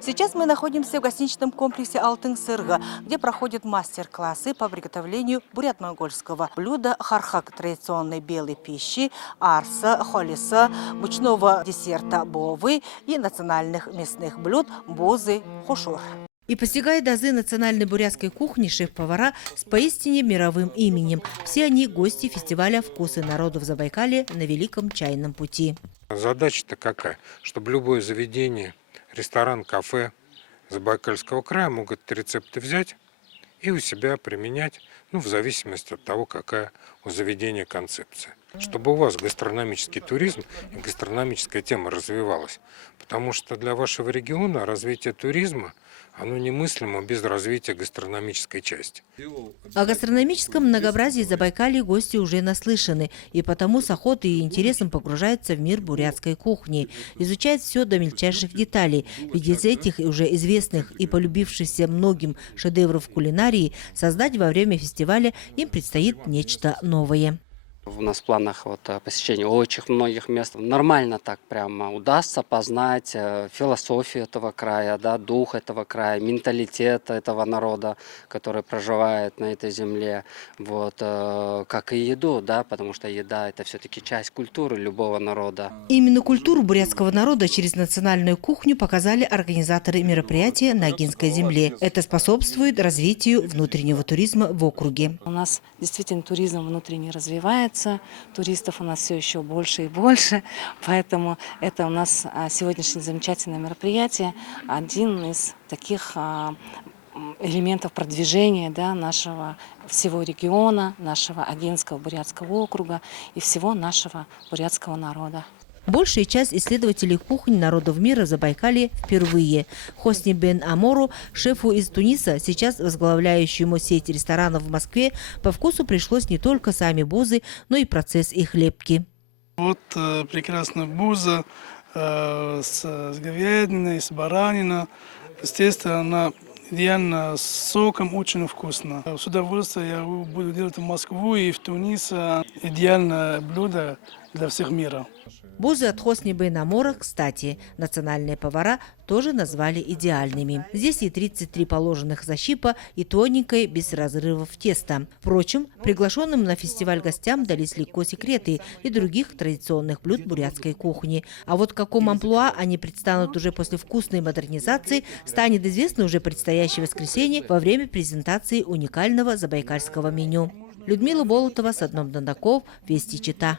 Сейчас мы находимся в гостиничном комплексе «Алтын-Сырга», где проходят мастер-классы по приготовлению бурят-монгольского блюда хархак традиционной белой пищи, арса, холиса, мучного десерта бовы и национальных мясных блюд бозы, хошур. И постигает азы национальной бурятской кухни шеф-повара с поистине мировым именем. Все они гости фестиваля «Вкусы народов Забайкалья» на Великом чайном пути. Задача-то какая? Чтобы любое заведение, ресторан, кафе Забайкальского края могут эти рецепты взять и у себя применять, в зависимости от того, какая у заведения концепция. Чтобы у вас гастрономический туризм и гастрономическая тема развивалась. Потому что для вашего региона развитие туризма, оно немыслимо без развития гастрономической части. О гастрономическом многообразии Забайкалья гости уже наслышаны, и потому с охотой и интересом погружаются в мир бурятской кухни. Изучают все до мельчайших деталей, ведь из этих уже известных и полюбившихся многим шедевров кулинарии создать во время фестиваля им предстоит нечто новое. У нас в планах посещение очень многих мест. Нормально так прямо удастся познать философию этого края, дух этого края, менталитет этого народа, который проживает на этой земле. Как и еду, потому что еда – это все-таки часть культуры любого народа. Именно культуру бурятского народа через национальную кухню показали организаторы мероприятия на Агинской земле. Это способствует развитию внутреннего туризма в округе. У нас действительно туризм внутренне развивается. Туристов у нас все еще больше и больше, поэтому это у нас сегодняшнее замечательное мероприятие, один из таких элементов продвижения нашего всего региона, нашего Агинского бурятского округа и всего нашего бурятского народа. Большая часть исследователей кухни народов мира в Забайкалье впервые. Хосни бен Амору, шефу из Туниса, сейчас возглавляющему сеть ресторанов в Москве, по вкусу пришлось не только сами бузы, но и процесс их лепки. Вот прекрасная буза с говядиной, с бараниной. Естественно, она идеально с соком, очень вкусно. С удовольствием я буду делать в Москву и в Тунисе. Идеальное блюдо для всех мира. Бузы от Хосни бен Амора, кстати, национальные повара тоже назвали идеальными. Здесь и 33 положенных защипа, и тоненькое, без разрывов теста. Впрочем, приглашенным на фестиваль гостям дались легко секреты и других традиционных блюд бурятской кухни. А вот в каком амплуа они предстанут уже после вкусной модернизации, станет известно уже предстоящее воскресенье во время презентации уникального забайкальского меню. Людмила Болотова, Садном Дондаков, Вести Чита.